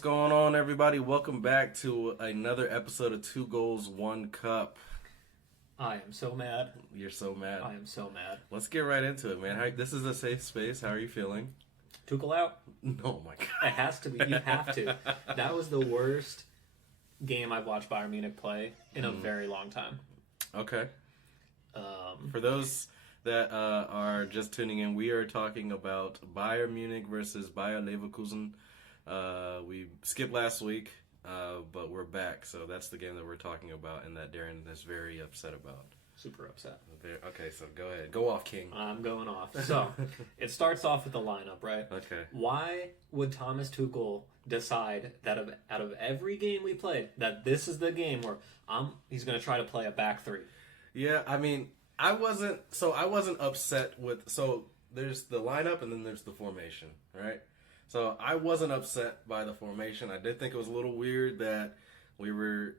What's going on, everybody? Welcome back to another episode of Two Goals, One Cup. I am so mad. You're so mad. I am so mad. Let's get right into it, man. This is a safe space. How are you feeling? Tuchel out? Oh my god. It has to be. You have to. That was the worst game I've watched Bayern Munich play in a very long time. Okay. For those that are just tuning in, we are talking about Bayern Munich versus Bayer Leverkusen. We skipped last week, but we're back. So that's the game that we're talking about and that Darren is very upset about. Super upset. Okay, so go ahead. Go off, King. I'm going off. So, it starts off with the lineup, right? Okay. Why would Thomas Tuchel decide that out of every game we played, that this is the game where he's going to try to play a back three? Yeah, I mean, I wasn't upset with, so there's the lineup and then there's the formation, right? So I wasn't upset by the formation. I did think it was a little weird that we're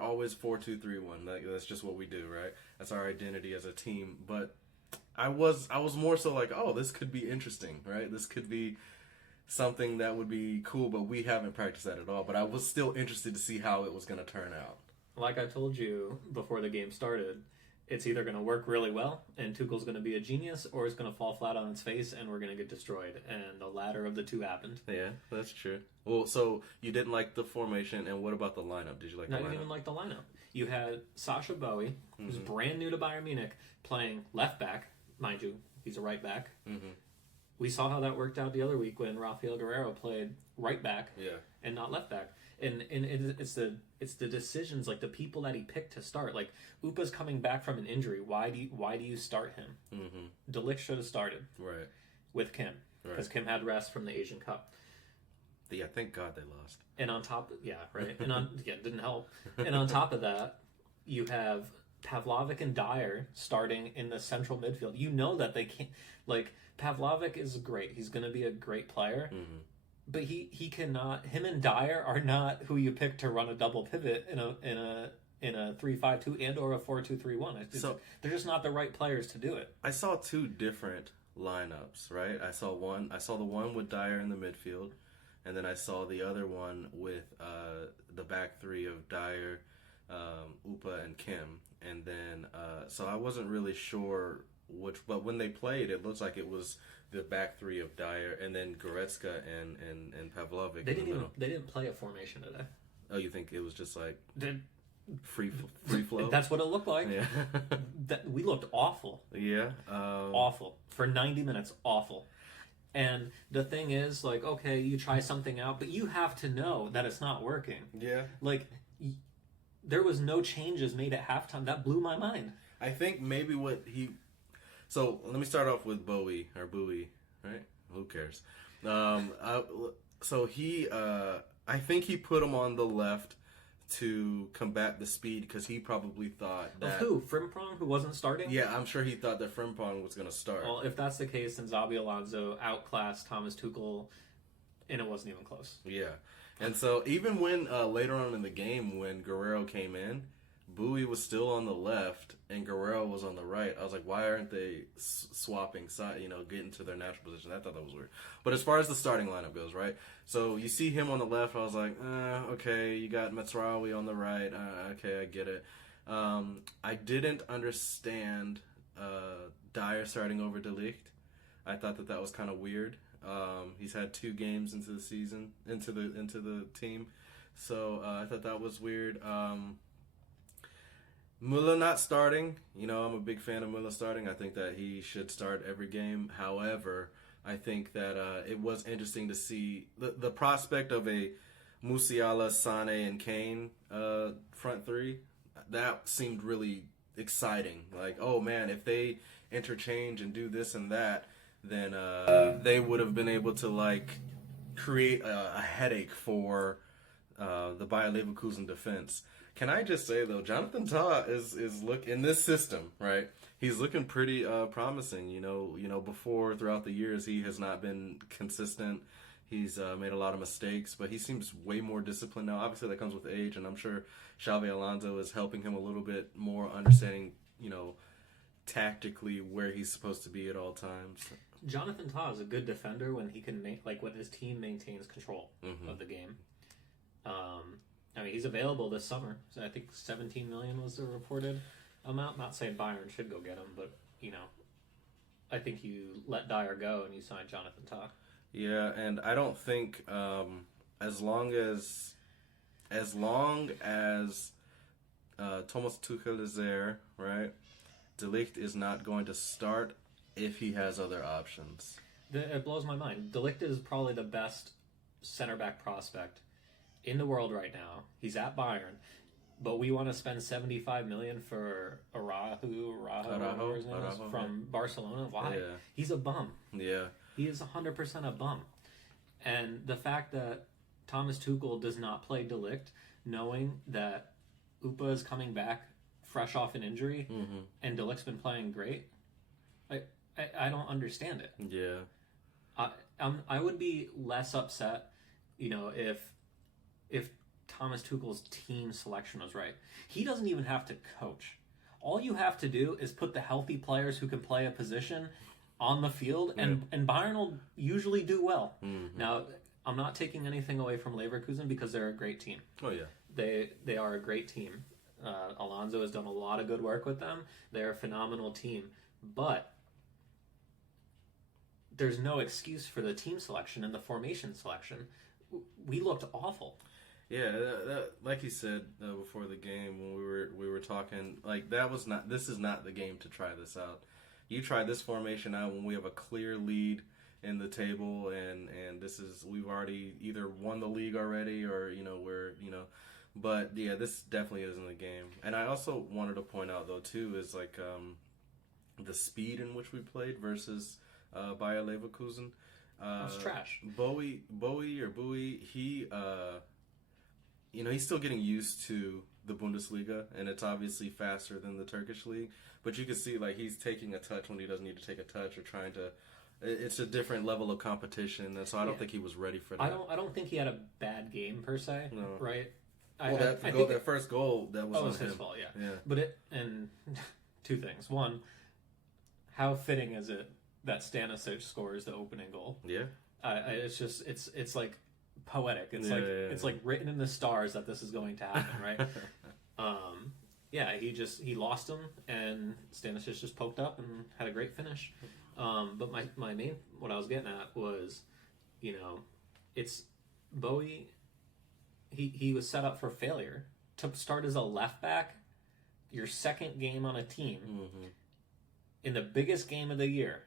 always 4-2-3-1. That's just what we do, right? That's our identity as a team. But I was more so like, oh, this could be interesting, right? This could be something that would be cool, but we haven't practiced that at all. But I was still interested to see how it was going to turn out. Like I told you before the game started, it's either going to work really well and Tuchel's going to be a genius, or it's going to fall flat on its face and we're going to get destroyed. And the latter of the two happened. Yeah, that's true. Well, so you didn't like the formation, and what about the lineup? Did you like the lineup? I didn't even like the lineup. You had Sasha Bowie, who's brand new to Bayern Munich, playing left back. Mind you, he's a right back. Mm-hmm. We saw how that worked out the other week when Rafael Guerrero played right back and not left back. And it's the decisions, like the people that he picked to start. Like Upa's coming back from an injury. Why do you start him? Mm-hmm. De Ligt should have started with Kim because Kim had rest from the Asian Cup. Yeah, thank God they lost. And on top, it didn't help. And on top of that, you have Pavlovic and Dyer starting in the central midfield. You know that they can't. Like Pavlovic is great. He's going to be a great player. Mm-hmm. But he cannot. Him and Dyer are not who you pick to run a double pivot in a 3-5-2 and or a 4-2-3-1. So they're just not the right players to do it. I saw two different lineups, right? I saw the one with Dyer in the midfield, and then I saw the other one with the back three of Dyer, Upa, and Kim. And then so I wasn't really sure which, but when they played, it looks like it was the back three of Dyer, and then Goretzka and Pavlovic. They didn't play a formation today. Oh, you think it was just like free flow? That's what it looked like. Yeah. We looked awful. Yeah. Awful. For 90 minutes, awful. And the thing is, like, okay, you try something out, but you have to know that it's not working. Yeah. Like, there was no changes made at halftime. That blew my mind. I think maybe So let me start off with Bowie, right? Who cares? I think he put him on the left to combat the speed because he probably thought that... Of who? Frimpong, who wasn't starting? Yeah, I'm sure he thought that Frimpong was going to start. Well, if that's the case, then Xabi Alonso outclassed Thomas Tuchel, and it wasn't even close. Yeah. And so even when later on in the game, when Guerrero came in, Bowie was still on the left and Guerrero was on the right. I was like, why aren't they swapping side, getting to their natural position? I thought that was weird. But as far as the starting lineup goes, right? So you see him on the left. I was like, okay, you got Metzraoui on the right. Okay, I get it. I didn't understand Dyer starting over De Ligt. I thought that was kind of weird. He's had 2 games into the season, into the team. So I thought that was weird. Müller not starting. I'm a big fan of Müller starting. I think that he should start every game. However, I think that it was interesting to see the prospect of a Musiala, Sane, and Kane front three. That seemed really exciting. Like, oh man, if they interchange and do this and that, then they would have been able to create a headache for the Bayer Leverkusen defense. Can I just say though, Jonathan Tah is in this system, right? He's looking pretty promising. Before throughout the years he has not been consistent. He's made a lot of mistakes, but he seems way more disciplined now. Obviously that comes with age, and I'm sure Xabi Alonso is helping him a little bit more, understanding, tactically where he's supposed to be at all times. Jonathan Tah is a good defender when he can when his team maintains control of the game. I mean, he's available this summer. So I think 17 million was the reported amount. Not saying Bayern should go get him, but I think you let Dyer go and you sign Jonathan Tah. Yeah, and I don't think as long as Thomas Tuchel is there, right? De Ligt is not going to start if he has other options. It blows my mind. De Ligt is probably the best center back prospect in the world right now. He's at Bayern, but we want to spend 75 million for Araujo from Barcelona. Why? Yeah. He's a bum. Yeah. He is 100% a bum. And the fact that Thomas Tuchel does not play De Ligt, knowing that Upa is coming back fresh off an injury, and De Ligt's been playing great, I don't understand it. Yeah. I would be less upset, if Thomas Tuchel's team selection was right. He doesn't even have to coach. All you have to do is put the healthy players who can play a position on the field, and Bayern will usually do well. Now, I'm not taking anything away from Leverkusen because they're a great team. Oh, yeah. They are a great team. Alonso has done a lot of good work with them. They're a phenomenal team. But there's no excuse for the team selection and the formation selection. We looked awful. Yeah, like you said before the game when we were talking, like this is not the game to try this out. You try this formation out when we have a clear lead in the table, and we've already either won the league already or but yeah, this definitely isn't the game. And I also wanted to point out though too is like the speed in which we played versus Bayer Leverkusen. It's trash. Bowie, he he's still getting used to the Bundesliga, and it's obviously faster than the Turkish league. But you can see, like, he's taking a touch when he doesn't need to take a touch, or trying to. It's a different level of competition, and so I don't think he was ready for that. I don't think he had a bad game per se, right? Well, that first goal that was his fault, yeah. But two things. One, how fitting is it that Stanisic scores the opening goal? Yeah. It's like poetic. It's like written in the stars that this is going to happen, right? He lost him, and Stanisic just poked up and had a great finish. But my main, what I was getting at was, it's Bowie. He was set up for failure to start as a left back. Your second game on a team in the biggest game of the year.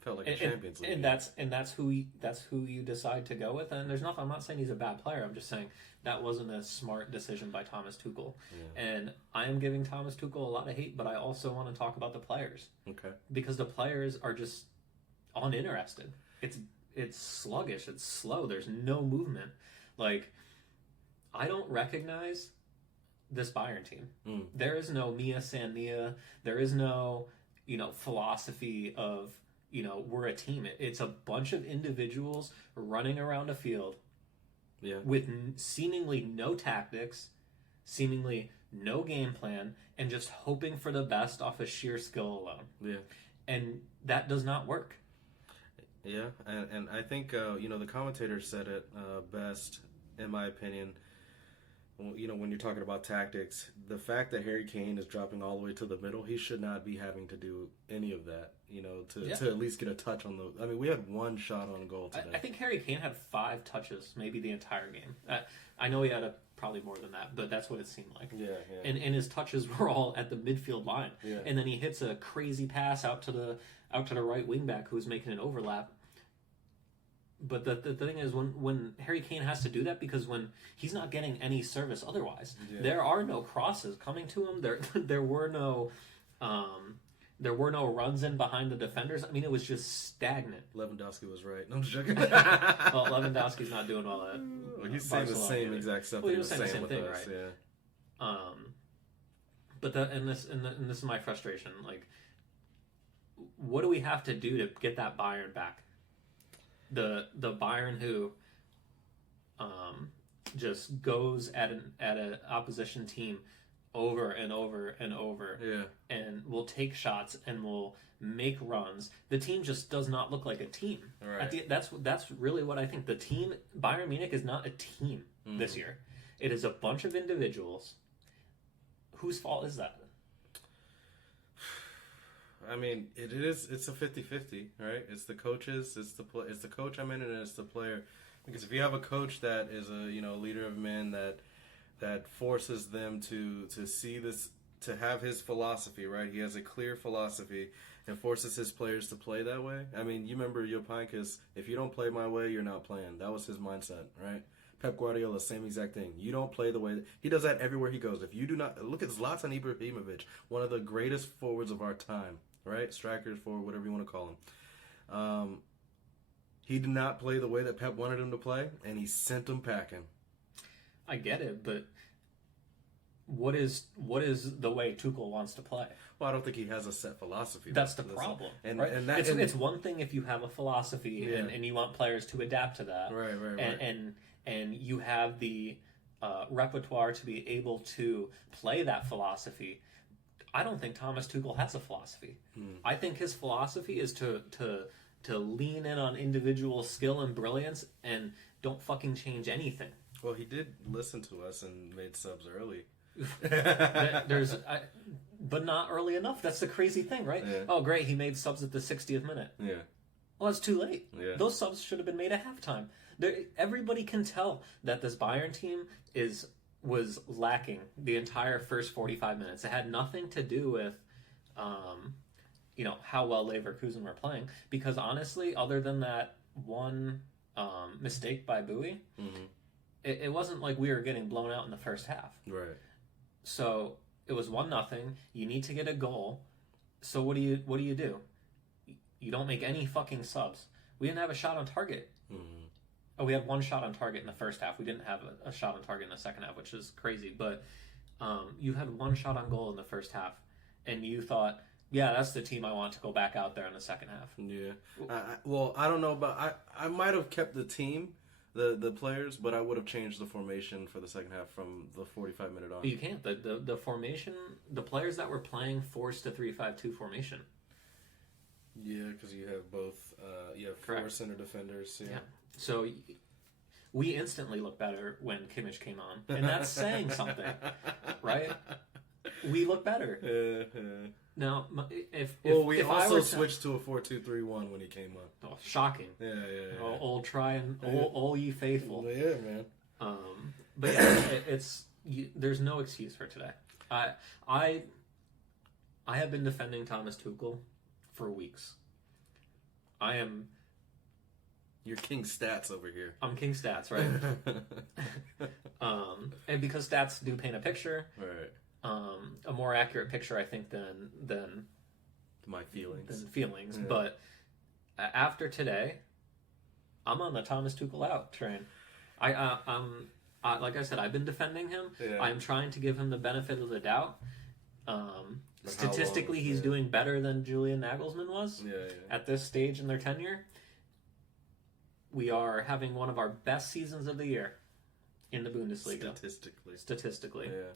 Felt like a Champions League. And that's who you decide to go with. And there's nothing. I'm not saying he's a bad player. I'm just saying that wasn't a smart decision by Thomas Tuchel. Yeah. And I am giving Thomas Tuchel a lot of hate, but I also want to talk about the players. Okay. Because the players are just uninterested. It's sluggish. It's slow. There's no movement. Like, I don't recognize this Bayern team. There is no Mia San Mia. There is no, philosophy of, we're a team. It's a bunch of individuals running around a field with seemingly no tactics, seemingly no game plan, and just hoping for the best off of sheer skill alone. Yeah. And that does not work. Yeah, and I think, the commentator said it best, in my opinion. When you're talking about tactics, the fact that Harry Kane is dropping all the way to the middle, he should not be having to do any of that, to at least get a touch on the... I mean, we had one shot on goal today. I think Harry Kane had 5 touches, maybe the entire game. I know he had probably more than that, but that's what it seemed like. Yeah. And his touches were all at the midfield line. Yeah. And then he hits a crazy pass out to the right wing back who's making an overlap. But the thing is, when Harry Kane has to do that, because when he's not getting any service otherwise, there are no crosses coming to him. There were no runs in behind the defenders. I mean, it was just stagnant. Lewandowski was right. No, I'm just joking. Well, Lewandowski's not doing all that. Well, he's saying the same exact stuff. Well, he was saying the same with thing, us, right? Yeah. But this is my frustration. Like, what do we have to do to get that Bayern back? The Bayern who just goes at an opposition team over and over and over. Yeah. And will take shots and will make runs. The team just does not look like a team. Right. That's really what I think. The team, Bayern Munich, is not a team this year. It is a bunch of individuals. Whose fault is that? I mean, it's a 50-50, right? It's the coaches, it's the coach I'm in, and it's the player. Because if you have a coach that is a leader of men that forces them to see this, to have his philosophy, right? He has a clear philosophy and forces his players to play that way. I mean, you remember Jopankis, if you don't play my way, you're not playing. That was his mindset, right? Pep Guardiola, same exact thing. You don't play the way he does that everywhere he goes. If you do not look at Zlatan Ibrahimovic, one of the greatest forwards of our time, right? Strikers, forward, whatever you want to call him. He did not play the way that Pep wanted him to play, and he sent him packing. I get it, but what is the way Tuchel wants to play? Well, I don't think he has a set philosophy. That's the problem. Right? And it's one thing if you have a philosophy and you want players to adapt to that. Right. And you have the repertoire to be able to play that philosophy. I don't think Thomas Tuchel has a philosophy. I think his philosophy is to lean in on individual skill and brilliance and don't fucking change anything. Well, he did listen to us and made subs early. But not early enough. That's the crazy thing, right? Yeah. Oh, great, he made subs at the 60th minute. Yeah. Well, it's too late. Yeah. Those subs should have been made at halftime. Everybody can tell that this Bayern team was lacking the entire first 45 minutes. It had nothing to do with, how well Leverkusen were playing. Because honestly, other than that one mistake by Bowie, it wasn't like we were getting blown out in the first half. Right. So it was 1-0. You need to get a goal. So what do you do? You don't make any fucking subs. We didn't have a shot on target. Oh, we had one shot on target in the first half. We didn't have a shot on target in the second half, which is crazy. But you had one shot on goal in the first half, and you thought, yeah, that's the team I want to go back out there in the second half. Yeah. Well, I don't know about... I might have kept the team, the players, but I would have changed the formation for the second half from the 45-minute on. You can't. The formation, the players that were playing forced a 3-5-2 formation. Yeah, because you have both... you have four center defenders. Yeah. So we instantly look better when Kimmich came on. And that's saying something, right? We look better. Now, if we also switched to a 4-2-3-1 when he came on. Oh, shocking! Yeah. Old try and old ye faithful. Yeah, man. But yeah, there's no excuse for today. I have been defending Thomas Tuchel for weeks. I am. You're King Stats over here. I'm King Stats, right? And because stats do paint a picture, right? A more accurate picture, I think, than my feelings. Yeah. But after today, I'm on the Thomas Tuchel out train. Like I said, I've been defending him. Yeah. I'm trying to give him the benefit of the doubt. Statistically, he's doing better than Julian Nagelsmann was at this stage in their tenure. We are having one of our best seasons of the year in the Bundesliga. Statistically. Yeah.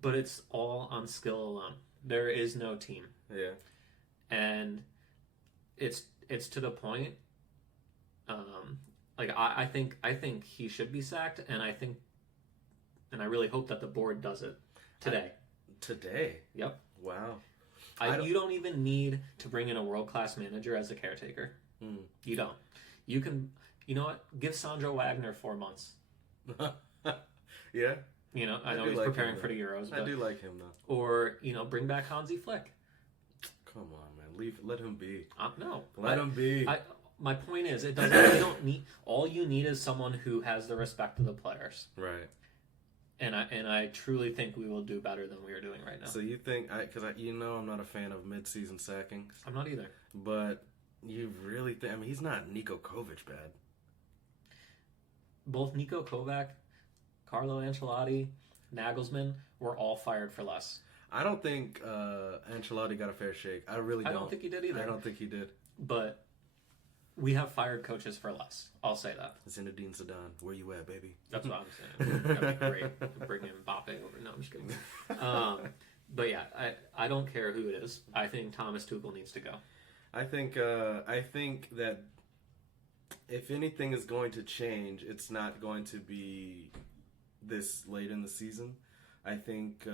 But it's all on skill alone. There is no team. Yeah. And it's to the point. I think he should be sacked, and I really hope that the board does it today. Today. Yep. Wow. You don't even need to bring in a world-class manager as a caretaker. You don't. You can. You know what? Give Sandro Wagner 4 months. Yeah. I know he's like preparing for the Euros. But, I do like him though. Or bring back Hansi Flick. Come on, man. Let him be. No. Let him be. My point is, it doesn't. You don't need. All you need is someone who has the respect of the players. Right. And I truly think we will do better than we are doing right now. So you think? Because I'm not a fan of mid-season sackings. I'm not either. But you really think? I mean, he's not Niko Kovac bad. Both Niko Kovac, Carlo Ancelotti, Nagelsmann were all fired for less. I don't think Ancelotti got a fair shake. I really don't. I don't think he did either. I don't think he did. But We have fired coaches for less. I'll say that. Zinedine Zidane, where you at, baby? That's what I'm saying. That'd be great. Bring Mbappe over. No, I'm just kidding. But yeah, I don't care who it is. I think Thomas Tuchel needs to go. I think that if anything is going to change, it's not going to be this late in the season. I think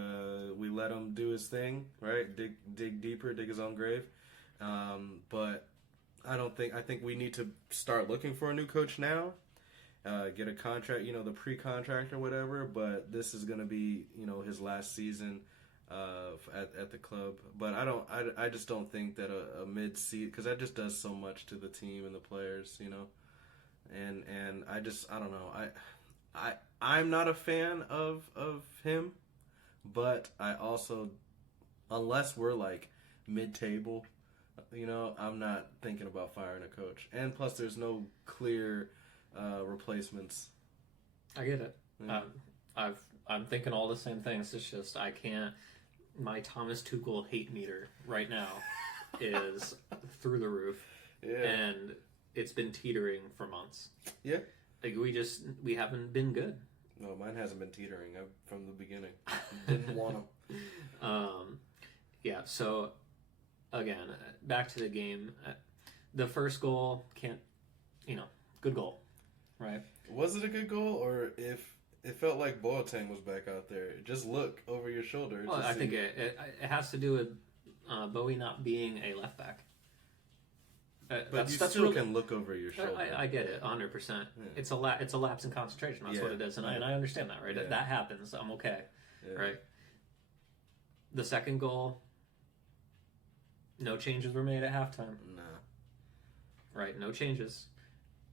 we let him do his thing, right? Dig deeper, dig his own grave. But I think we need to start looking for a new coach now. Get a contract, the pre-contract or whatever. But this is going to be, his last season at the club. But I just don't think that a mid-season, because that just does so much to the team and the players, And I don't know. I'm not a fan of him, but I also, unless we're like mid-table, I'm not thinking about firing a coach. And plus, there's no clear replacements. I get it. Yeah. I'm thinking all the same things. It's just I can't. My Thomas Tuchel hate meter right now is through the roof, and it's been teetering for months. Yeah, like we haven't been good. No, mine hasn't been teetering from the beginning. Didn't want them. Yeah. So again, back to the game. The first goal good goal, right? Was it a good goal, or if it felt like Boateng was back out there? Just look over your shoulder. Well, I think it has to do with Bowie not being a left back. But you still can look over your shoulder. I get it, 100%. Yeah. It's a lapse in concentration. That's what it is, and I understand that, right? Yeah. That happens. I'm okay, right? The second goal, no changes were made at halftime. Nah. Right, no changes.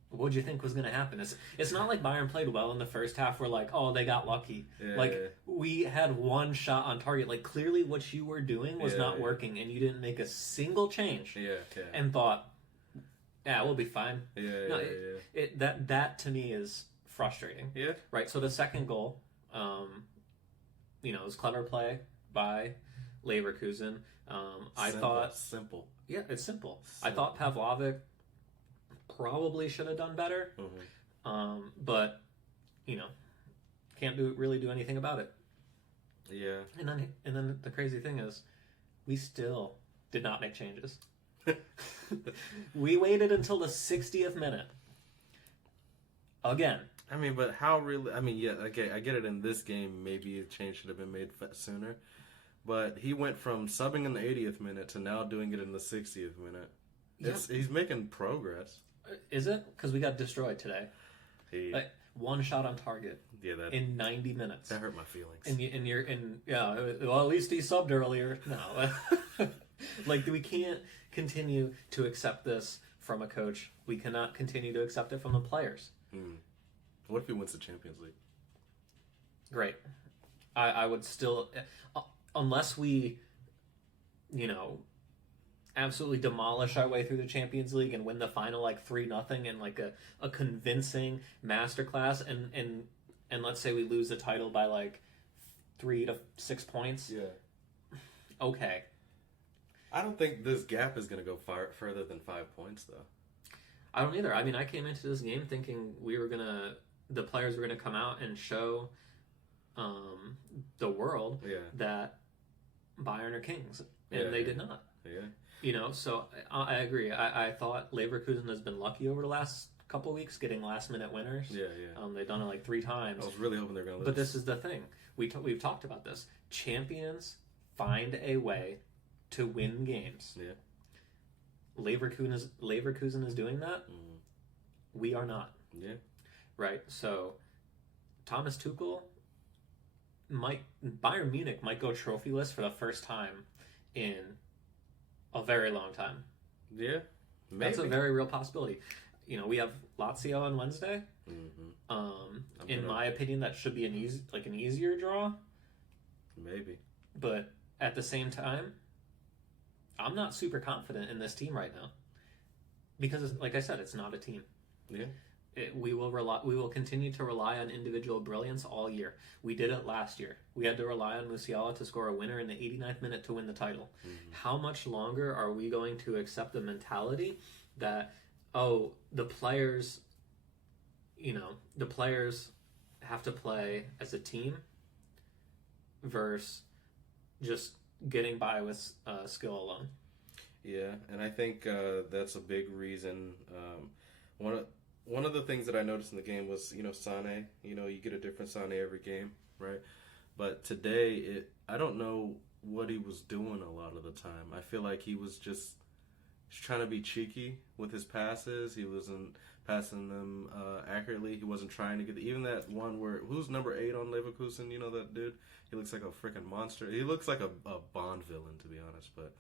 What'd you think was going to happen? It's not like Bayern played well in the first half. We're like, oh, they got lucky. We had one shot on target. Like, clearly what you were doing was not working, and you didn't make a single change. And thought, we'll be fine. That to me is frustrating. Yeah. Right. So the second goal, it was clever play by Leverkusen. I thought simple. Yeah, it's simple. I thought Pavlovic probably should have done better, but can't really do anything about it. Yeah. And then the crazy thing is, we still did not make changes. We waited until the 60th minute. Again. I mean, but how really? I mean, yeah, okay, I get it. In this game, maybe a change should have been made sooner. But he went from subbing in the 80th minute to now doing it in the 60th minute. He's making progress. Is it? Because we got destroyed today. One shot on target. Yeah, in 90 minutes. That hurt my feelings. Well, at least he subbed earlier. No, we can't continue to accept this from a coach. We cannot continue to accept it from the players. What if he wins the Champions League? Great. I would still, unless we, absolutely demolish our way through the Champions League and win the final 3-0 in a convincing masterclass, and let's say we lose the title by 3 to 6 points. Yeah. Okay. I don't think this gap is going to go further than 5 points, though. I don't either. I mean, I came into this game thinking the players were going to come out and show the world that Bayern are kings, and they did not. Yeah. So I agree. I thought Leverkusen has been lucky over the last couple of weeks getting last-minute winners. Yeah. They've done it 3 times. I was really hoping they're going to lose. But this is the thing. We've talked about this. Champions find a way to win games. Yeah. Leverkusen is doing that. We are not. Yeah. Right. So Thomas Tuchel Bayern Munich might go trophyless for the first time in a very long time. Yeah. Maybe. That's a very real possibility. We have Lazio on Wednesday. In my opinion, that should be an easier draw. Maybe. But at the same time, I'm not super confident in this team right now. Because, like I said, it's not a team. Yeah. We will continue to rely on individual brilliance all year. We did it last year. We had to rely on Musiala to score a winner in the 89th minute to win the title. How much longer are we going to accept the mentality that, oh, the players, the players have to play as a team versus just getting by with skill alone. Yeah, and I think that's a big reason. One of the things that I noticed in the game was, Sane. You get a different Sane every game, right? But today, I don't know what he was doing a lot of the time. I feel like he was just trying to be cheeky with his passes. He wasn't passing them accurately. He wasn't trying to get even that one where who's number 8 on Leverkusen. You know that dude. He looks like a freaking monster. He looks like a Bond villain, to be honest. But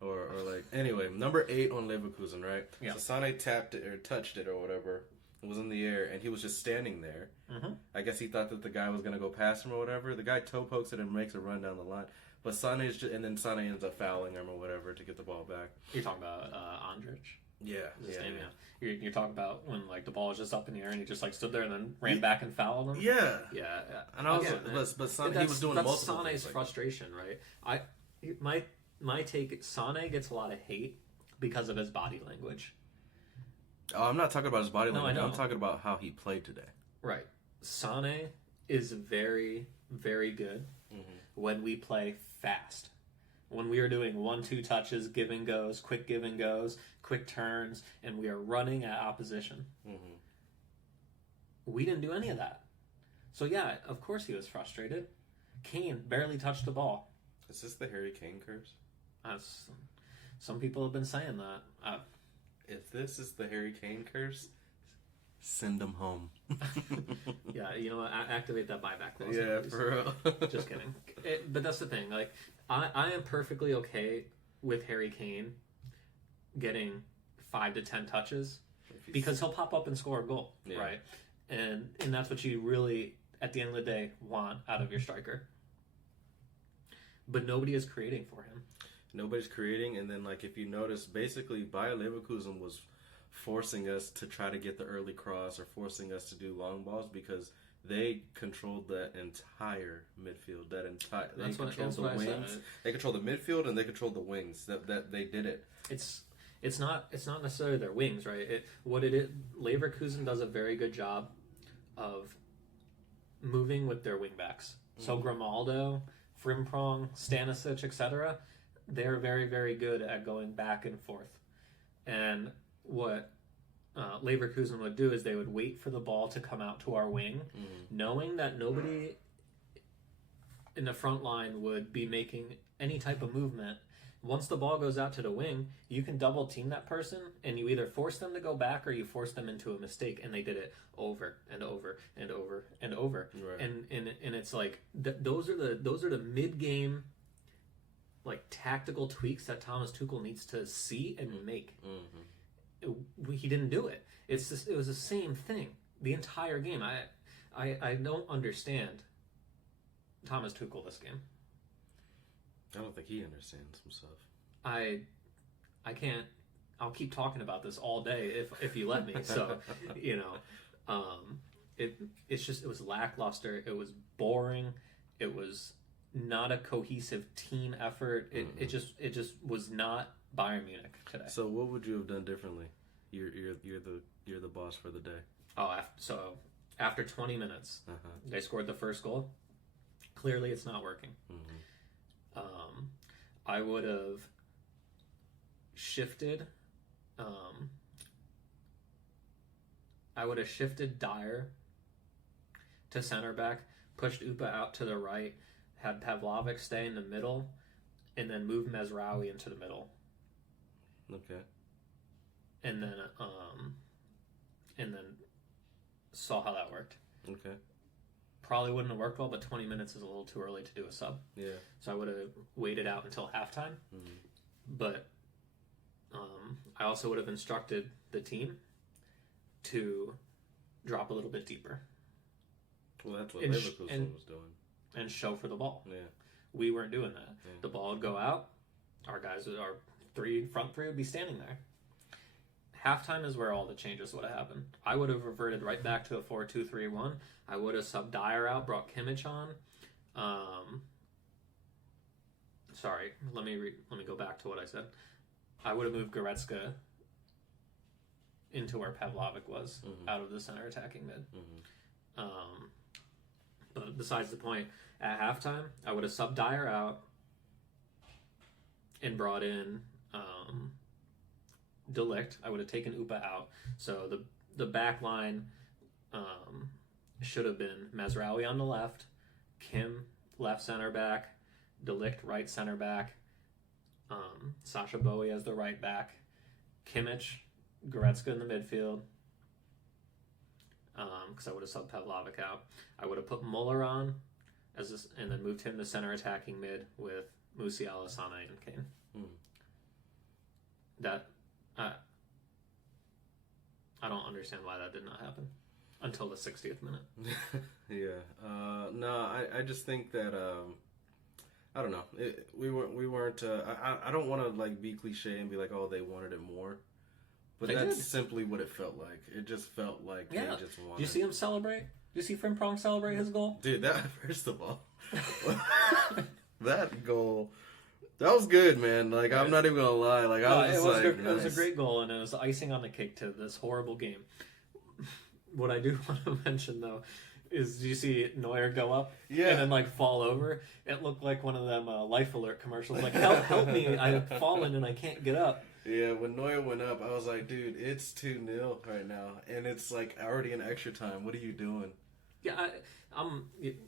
or like anyway, number 8 on Leverkusen, right? Yeah. So Sane tapped it or touched it or whatever. It was in the air, and he was just standing there. Mm-hmm. I guess he thought that the guy was gonna go past him or whatever. The guy toe pokes it and makes a run down the line. But Sane ends up fouling him or whatever to get the ball back. You're talking about Andrich. Yeah. You're talking about when the ball was just up in the air and he just stood there and then ran back and fouled him. Yeah. Yeah. And I was, but Sane, he was doing multiple Sane's things frustration, right? My take, Sane gets a lot of hate because of his body language. Oh, I'm not talking about his body language. I know. I'm talking about how he played today. Right. Sane is very, very good when we play fast. When we are doing 1-2 touches, give and goes, quick turns, and we are running at opposition. Mm-hmm. We didn't do any of that. So yeah, of course he was frustrated. Kane barely touched the ball. Is this the Harry Kane curse? Some people have been saying that. If this is the Harry Kane curse, send him home. Yeah, you know what? Activate that buyback clause. Yeah, for real. Just kidding. But that's the thing. I am perfectly okay with Harry Kane getting 5 to 10 touches because he'll pop up and score a goal, right? And that's what you really, at the end of the day, want out of your striker. But nobody is creating for him. Nobody's creating, and then if you notice, basically Bayer Leverkusen was forcing us to try to get the early cross or forcing us to do long balls because they controlled that entire midfield. They controlled the wings. They controlled the midfield and they controlled the wings. That they did it. It's not necessarily their wings, right? Leverkusen does a very good job of moving with their wingbacks. So Grimaldo, Frimpong, Stanisic, etc. They're very, very good at going back and forth. And what Leverkusen would do is they would wait for the ball to come out to our wing, knowing that nobody in the front line would be making any type of movement. Once the ball goes out to the wing, you can double team that person, and you either force them to go back or you force them into a mistake. And they did it over and over and over and over. Right. And it's those are the mid game tactical tweaks that Thomas Tuchel needs to see and make. He didn't do it. It was the same thing the entire game. I don't understand Thomas Tuchel this game. I don't think he understands himself. I can't. I'll keep talking about this all day if you let me. So it was lackluster. It was boring. It was not a cohesive team effort. It just was not Bayern Munich today. So what would you have done differently? You're the boss for the day. After 20 minutes, they scored the first goal. Clearly, it's not working. I would have shifted. Dyer to center back, pushed Upa out to the right, had Pavlovic stay in the middle, and then move Mezraoui into the middle. Okay. And then saw how that worked. Okay. Probably wouldn't have worked well, but 20 minutes is a little too early to do a sub. Yeah. So I would have waited out until halftime. But I also would have instructed the team to drop a little bit deeper. Well, that's what Leverkusen was doing. And show for the ball. Yeah. We weren't doing that. Yeah. The ball would go out. Our front three would be standing there. Halftime is where all the changes would have happened. I would have reverted right back to a 4-2-3-1. I would have subbed Dyer out, brought Kimmich on. Sorry, let me go back to what I said. I would have moved Goretzka into where Pavlovic was out of the center attacking mid. But besides the point, at halftime, I would have subbed Dyer out and brought in De Ligt. I would have taken Upa out. So the back line should have been Mazraoui on the left, Kim left center back, De Ligt right center back, Sasha Bowie as the right back, Kimmich, Goretzka in the midfield, because I would have subbed Pavlovic out. I would have put Muller on and then moved him to center attacking mid with Musiala, Sané, and Kane. That I don't understand why that did not happen until the 60th minute. No, I just think that I don't know. We weren't. I don't want to like be cliche and be like, oh, they wanted it more. But that's simply what it felt like. It just felt like they just wanted. Did you see him celebrate? Did you see Frimpong celebrate his goal? Dude, that first of all, that goal, that was good, man. Like, I'm not even gonna lie. Like, it was a great goal, and it was icing on the cake to this horrible game. What I do want to mention though is, do you see Neuer go up and then like fall over? It looked like one of them Life Alert commercials. Like, help me! I've fallen and I can't get up. Yeah, when Neuer went up, I was like, dude, it's 2-0 right now, and it's like already in extra time. What are you doing? Yeah,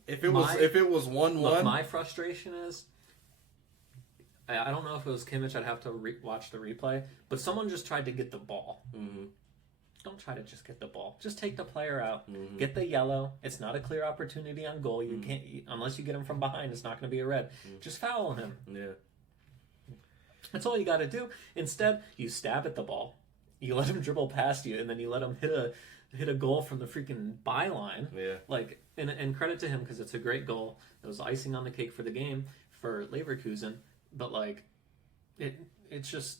if it was 1-1, look, my frustration is, I don't know if it was Kimmich. I'd have to watch the replay, but someone just tried to get the ball. Don't try to just get the ball. Just take the player out. Get the yellow. It's not a clear opportunity on goal. You can't, unless you get him from behind, it's not going to be a red. Just foul him. Yeah. That's all you got to do. Instead, you stab at the ball. You let him dribble past you, and then you let him hit a goal from the freaking byline. Yeah. Like, and credit to him, because it's a great goal. It was icing on the cake for the game for Leverkusen. But like, it's just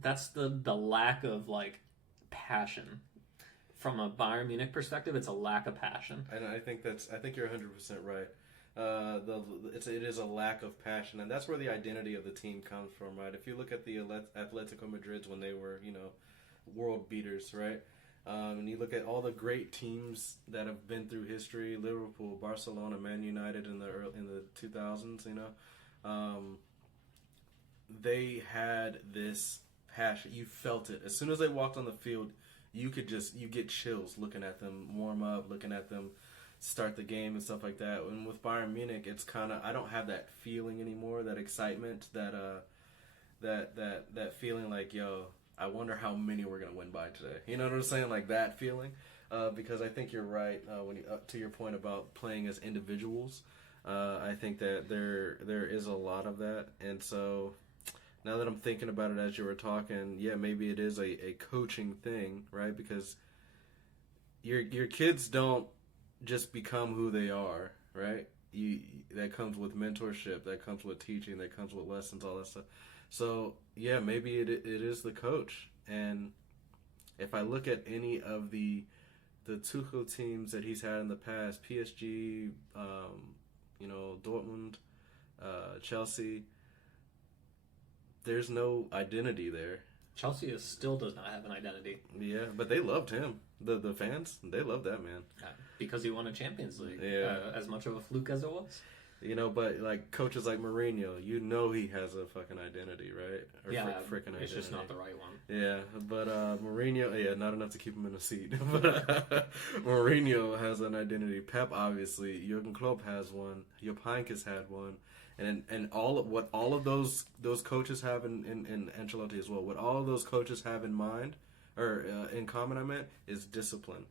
that's the lack of like passion. From a Bayern Munich perspective, it's a lack of passion. And I think you're 100% right. It is a lack of passion, and that's where the identity of the team comes from, right? If you look at the Atletico Madrids when they were, world beaters, right? And you look at all the great teams that have been through history: Liverpool, Barcelona, Man United in the 2000s. They had this passion. You felt it as soon as they walked on the field. You get chills looking at them warm up, looking at them start the game and stuff like that. And with Bayern Munich, it's kind of, I don't have that feeling anymore, that excitement, that feeling like, yo, I wonder how many we're gonna win by today. You know what I'm saying? Like that feeling, because I think you're right when you to your point about playing as individuals. I think that there is a lot of that, and so now that I'm thinking about it as you were talking, yeah, maybe it is a coaching thing, right? Because your kids don't just become who they are, right? That comes with mentorship, that comes with teaching, that comes with lessons, all that stuff. So yeah, maybe it is the coach. And if I look at any of the Tuchel teams that he's had in the past, PSG, Dortmund, Chelsea, there's no identity there. Chelsea still does not have an identity. Yeah, but they loved him. The fans, they loved that man. Because he won a Champions League. Yeah. As much of a fluke as it was. But like coaches like Mourinho, he has a fucking identity, right? Or freaking identity. It's just not the right one. Yeah, but Mourinho, not enough to keep him in a seat. But Mourinho has an identity. Pep, obviously. Jurgen Klopp has one. Jupp Heynckes had one. And all of those coaches have in Ancelotti as well. What all of those coaches have in mind, or in common, I meant, is discipline,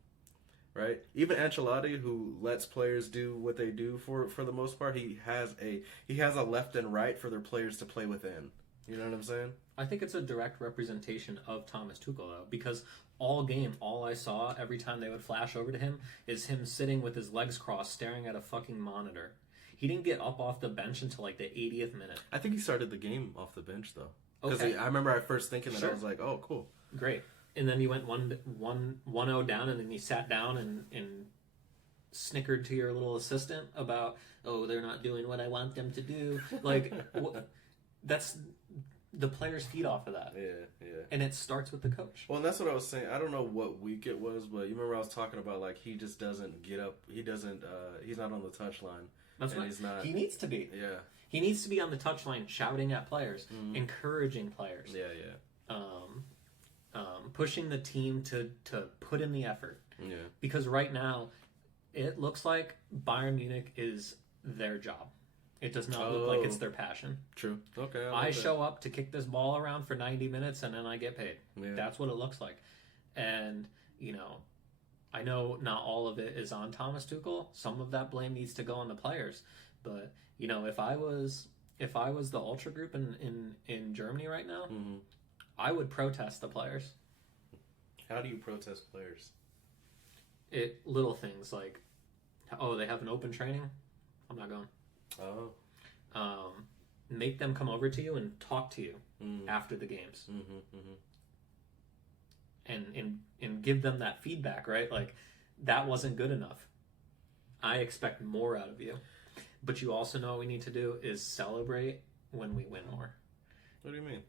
right? Even Ancelotti, who lets players do what they do for the most part, he has a left and right for their players to play within. You know what I'm saying? I think it's a direct representation of Thomas Tuchel, though, because all I saw every time they would flash over to him is him sitting with his legs crossed, staring at a fucking monitor. He didn't get up off the bench until like the 80th minute. I think he started the game off the bench though, because okay. I remember at first thinking that. Sure. I was like, oh, cool, great. And then you went 1-0 down, and then you sat down and snickered to your little assistant about, oh, they're not doing what I want them to do. Like, the players feed off of that. Yeah. And it starts with the coach. Well, and that's what I was saying. I don't know what week it was, but you remember I was talking about, like, he just doesn't get up. He doesn't, he's not on the touchline. That's what he's not. He needs to be. Yeah. He needs to be on the touchline shouting at players, encouraging players. Yeah. Pushing the team to put in the effort. Yeah. Because right now, it looks like Bayern Munich is their job. It does not look like it's their passion. True. Okay. I show up to kick this ball around for 90 minutes and then I get paid. Yeah. That's what it looks like. And, I know not all of it is on Thomas Tuchel. Some of that blame needs to go on the players. But, if I was the ultra group in Germany right now, I would protest the players. How do you protest players? Little things like, they have an open training? I'm not going. Oh. Make them come over to you and talk to you after the games. And give them that feedback, right? Like, that wasn't good enough. I expect more out of you. But you also know what we need to do is celebrate when we win more. What do you mean?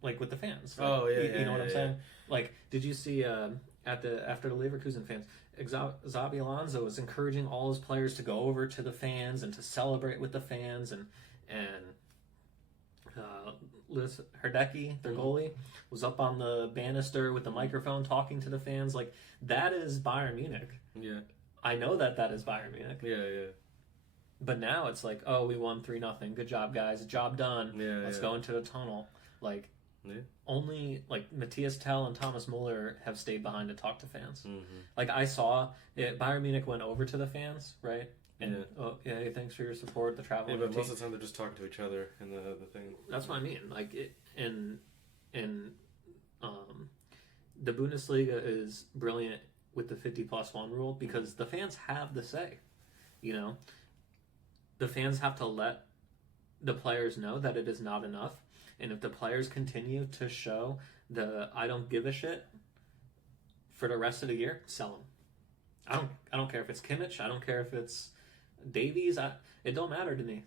Like with the fans. Like, you know what I'm saying? Like, did you see after the Leverkusen fans, Xabi Alonso was encouraging all his players to go over to the fans and to celebrate with the fans, and Liz Herdecki, their goalie, was up on the banister with the microphone talking to the fans. Like, that is Bayern Munich. Yeah. I know that is Bayern Munich. Yeah. But now it's like, we won 3-0. Good job, guys. Job done. Yeah. Let's go into the tunnel. Like, only like Matthias Tell and Thomas Muller have stayed behind to talk to fans. Like, I saw Bayern Munich went over to the fans, right? And hey, thanks for your support. The travel. Yeah, but most of the time they're just talking to each other in the thing. That's what I mean. Like, in the Bundesliga is brilliant with the 50+1 rule because the fans have the say. The fans have to let the players know that it is not enough. And if the players continue to show the I don't give a shit for the rest of the year, sell them. I don't care if it's Kimmich. I don't care if it's Davies. It don't matter to me.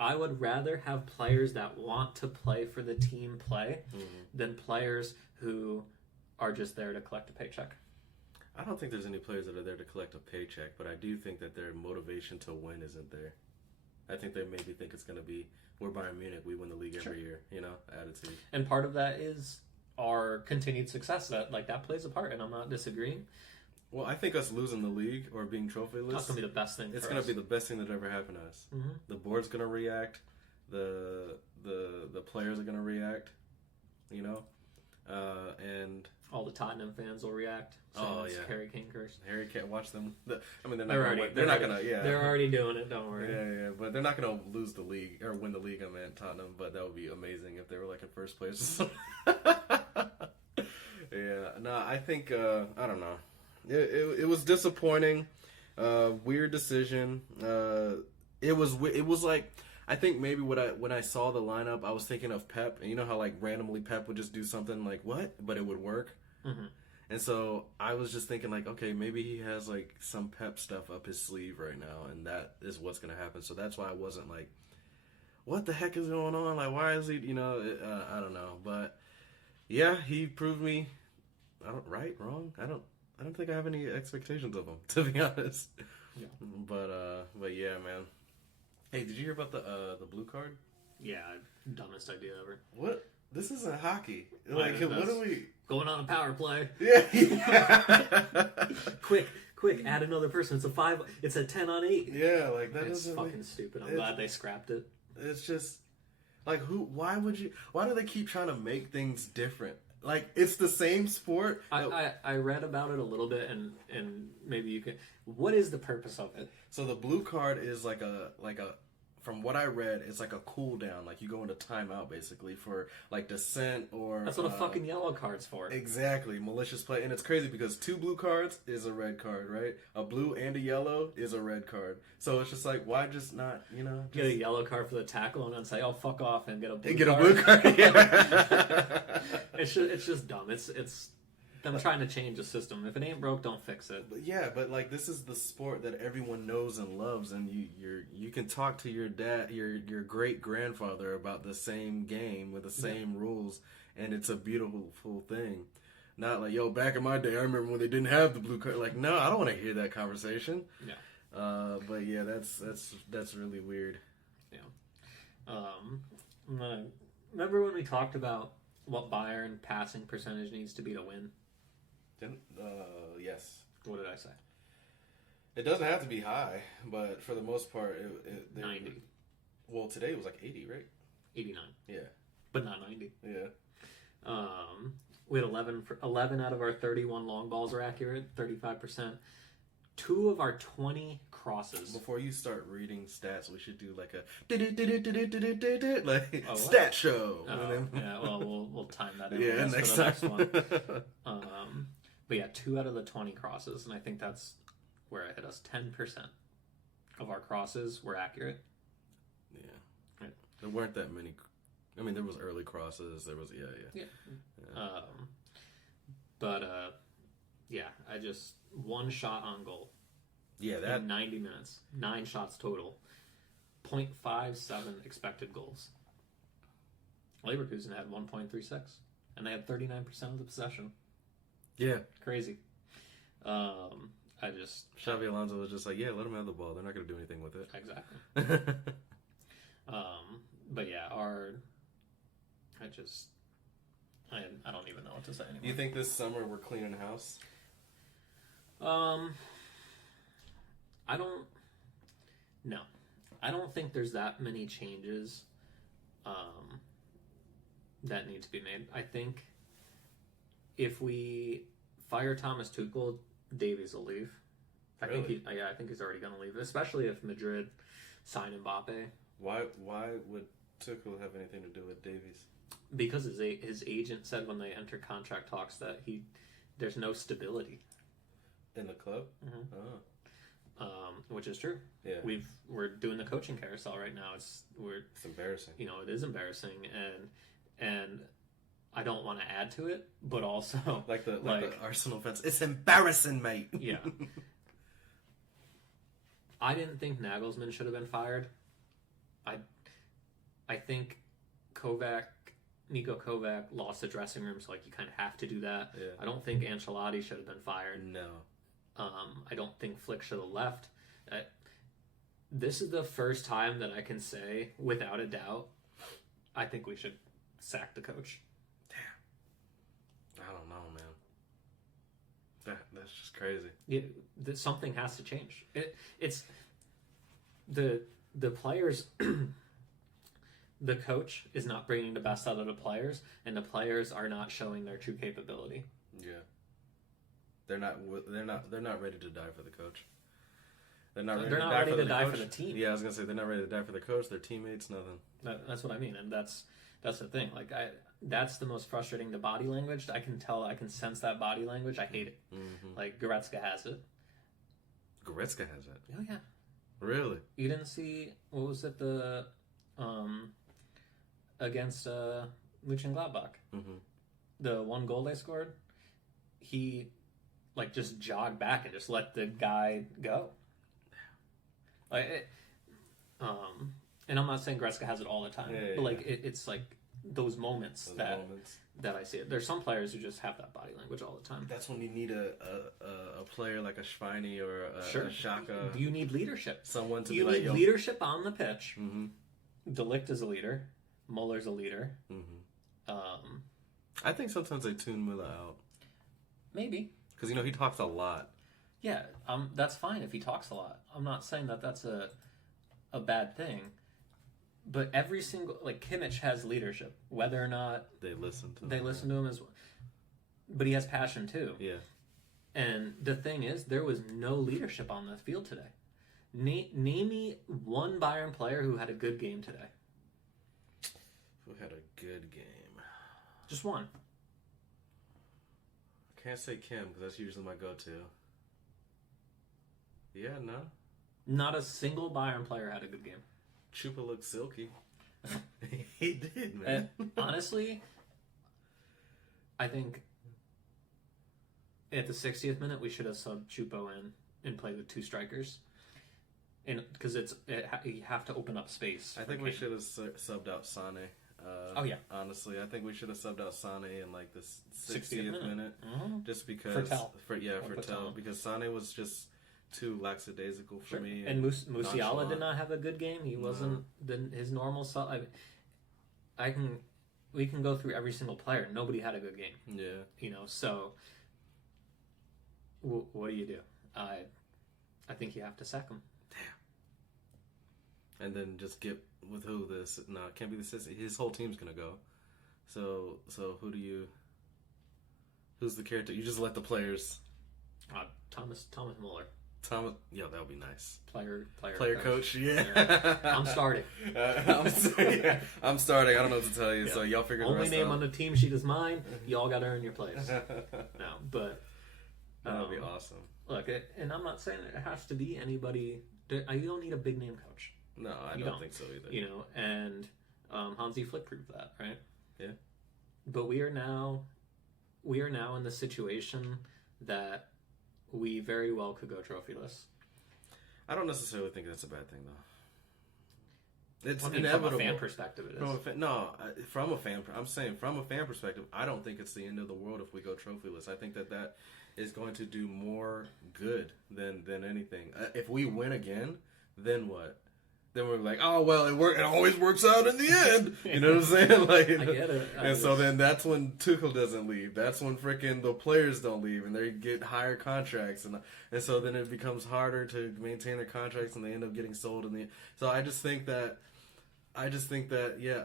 I would rather have players that want to play for the team play than players who are just there to collect a paycheck. I don't think there's any players that are there to collect a paycheck, but I do think that their motivation to win isn't there. I think they maybe think it's going to be, we're Bayern Munich, we win the league every year, attitude. And part of that is our continued success. That plays a part, and I'm not disagreeing. Well, I think us losing the league or being trophyless, that's going to be the best thing. It's going to be the best thing that ever happened to us. The board's going to react. The players are going to react. And all the Tottenham fans will react. Harry Kane curse. Harry Kane, watch them. They're not gonna. Yeah, they're already doing it. Don't worry. Yeah. But they're not gonna lose the league or win the league. I meant Tottenham, but that would be amazing if they were like in first place. Yeah. No, I think I don't know. It was disappointing. Weird decision. It was like. I think maybe when I saw the lineup, I was thinking of Pep, and you know how like randomly Pep would just do something like what, but it would work. And so I was just thinking like, okay, maybe he has like some Pep stuff up his sleeve right now, and that is what's gonna happen. So that's why I wasn't like, what the heck is going on? Like, why is he? I don't know, but yeah, he proved me right, wrong. I don't think I have any expectations of him, to be honest. Yeah. But yeah, man. Hey, did you hear about the blue card? Yeah, dumbest idea ever. What? This isn't hockey. Like, what are we... Going on a power play. Yeah. Quick, add another person. It's a 10 on 8. Yeah, like, that is fucking stupid. I'm glad they scrapped it. It's just... Like, why do they keep trying to make things different? Like, it's the same sport. I read about it a little bit, and maybe you can... What is the purpose of it? So the blue card is like a from what I read, it's like a cool down. Like you go into timeout basically for like dissent or... That's what a fucking yellow card's for. Exactly. Malicious play. And it's crazy because 2 blue cards is a red card, right? A blue and a yellow is a red card. So it's just like, why just not, just... Get a yellow card for the tackle and then say, fuck off and get a blue card. Get a blue card, yeah. It's just dumb. It's them trying to change the system. If it ain't broke, don't fix it. But like this is the sport that everyone knows and loves, and you can talk to your dad, your great grandfather about the same game with the same rules, and it's a beautiful thing. Not like, yo, back in my day, I remember when they didn't have the blue card. Like, no, I don't want to hear that conversation. Yeah. But yeah, that's really weird. Yeah. Remember when we talked about what Bayern passing percentage needs to be to win? Yes. What did I say? It doesn't have to be high, but for the most part, 90. Well, today it was like 80, right? 89. Yeah. But not 90. Yeah. We had 11 out of our 31 long balls are accurate, 35%. 2 of our 20 crosses. Before you start reading stats, we should do like a like what? stat show. Yeah, well, we'll time that in. Yeah, next time. Next one. But yeah, 2 out of the 20 crosses, and I think that's where it hit us. 10% of our crosses were accurate. Yeah. Right. There weren't that many. I mean, there was early crosses. There was yeah. I just 1 shot on goal. Yeah, that in 90 minutes, 9 shots total, 0.57 expected goals. Leverkusen had 1.36, and they had 39% of the possession. Yeah, crazy. Xabi Alonso was just like, yeah, let them have the ball. They're not going to do anything with it. Exactly. But yeah, I don't even know what to say anymore. You think this summer we're cleaning house? I don't think there's that many changes that need to be made. I think if we fire Thomas Tuchel, Davies will leave. I think he's already going to leave, especially if Madrid sign Mbappe. Why would Tuchel have anything to do with Davies? Because his agent said when they enter contract talks that there's no stability in the club. Mm-hmm. Oh. Which is true. Yeah, we're doing the coaching carousel right now. It's embarrassing. It is embarrassing, and I don't want to add to it, but also like the Arsenal fans. It's embarrassing, mate. Yeah. I didn't think Nagelsmann should have been fired. I think Niko Kovac lost the dressing room, so you kind of have to do that. Yeah. I don't think Ancelotti should have been fired. No. I don't think Flick should have left. This is the first time that I can say, without a doubt, I think we should sack the coach. Damn. I don't know, man. That's just crazy. Yeah, something has to change. It's the players. The coach is not bringing the best out of the players, and the players are not showing their true capability. Yeah. They're not ready to die for the coach. They're not ready to die for the team. Yeah, I was gonna say they're not ready to die for the coach. Their teammates, nothing. That's what I mean, and that's the thing. That's the most frustrating. The body language. I can tell. I can sense that body language. I hate it. Mm-hmm. Goretzka has it. Goretzka has it. Oh yeah. Really? You didn't see what was it against Mönchengladbach? Mm-hmm. The 1 goal they scored. He just jogged back and just let the guy go. And I'm not saying Goretzka has it all the time, but it's those moments that I see it. There's some players who just have that body language all the time. That's when you need a player like a Schweini or a Xhaka. You need leadership. Someone to you need leadership on the pitch. Mm-hmm. De Ligt is a leader. Muller's a leader. Mm-hmm. I think sometimes they tune Müller out. Maybe. Because, he talks a lot. Yeah, that's fine if he talks a lot. I'm not saying that that's a bad thing. But every single... Kimmich has leadership. Whether or not... They listen to him. They listen to him as well. But he has passion, too. Yeah. And the thing is, there was no leadership on the field today. Name me one Bayern player who had a good game today. Who had a good game? Just one. I can't say Kim, because that's usually my go-to. Yeah, no? Not a single Bayern player had a good game. Chupa looked silky. He did, man. Honestly, I think at the 60th minute, we should have subbed Chupo in and played with 2 strikers. And because you have to open up space. I think we should have subbed out Sane. Honestly, I think we should have subbed out Sane in like the 60th minute. Mm-hmm. Just because for Tel, because Sane was just too lackadaisical for me. And Musiala did not have a good game. He wasn't his normal self. We can go through every single player. Nobody had a good game. Yeah. So what do you do? I think you have to sack him. And then just get with who this? No, it can't be the system. His whole team's gonna go. So who's the character? You just let the players. Thomas Muller. Yeah, that would be nice. Player coach. Yeah. I'm starting. I'm starting. I don't know what to tell you. Yeah. So y'all figure the rest out. Only name on the team sheet is mine. Y'all got to earn your place. No, but that would be awesome. Look, and I'm not saying it has to be anybody. You don't need a big name coach. No, I don't think so either. And Hansi Flick proved that, right? Yeah. But we are now in the situation that we very well could go trophyless. I don't necessarily think that's a bad thing, though. It's inevitable. From a fan perspective, it is. From a fan. I'm saying from a fan perspective, I don't think it's the end of the world if we go trophyless. I think that is going to do more good than anything. If we win again, then what? Then we're like, oh well, it always works out in the end. You know what I'm saying? Like, I get it. So then that's when Tuchel doesn't leave. That's when freaking the players don't leave, and they get higher contracts, and so then it becomes harder to maintain their contracts, and they end up getting sold in the. So I just think that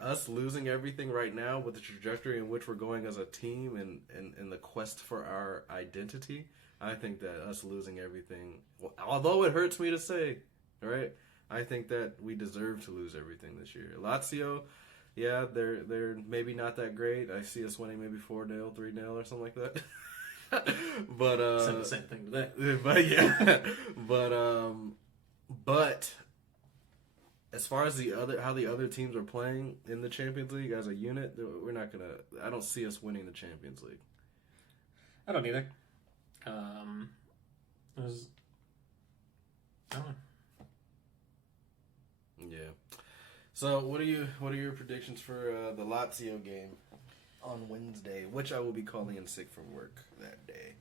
us losing everything right now with the trajectory in which we're going as a team and the quest for our identity, I think that us losing everything, although it hurts me to say, right? I think that we deserve to lose everything this year. Lazio, yeah, they're maybe not that great. I see us winning maybe 4-0, 3-0 or something like that. But said the same thing today. But yeah, but as far as how the other teams are playing in the Champions League as a unit, we're not gonna. I don't see us winning the Champions League. I don't either. I don't know. Yeah. So what are your predictions for the Lazio game on Wednesday, which I will be calling in sick from work that day?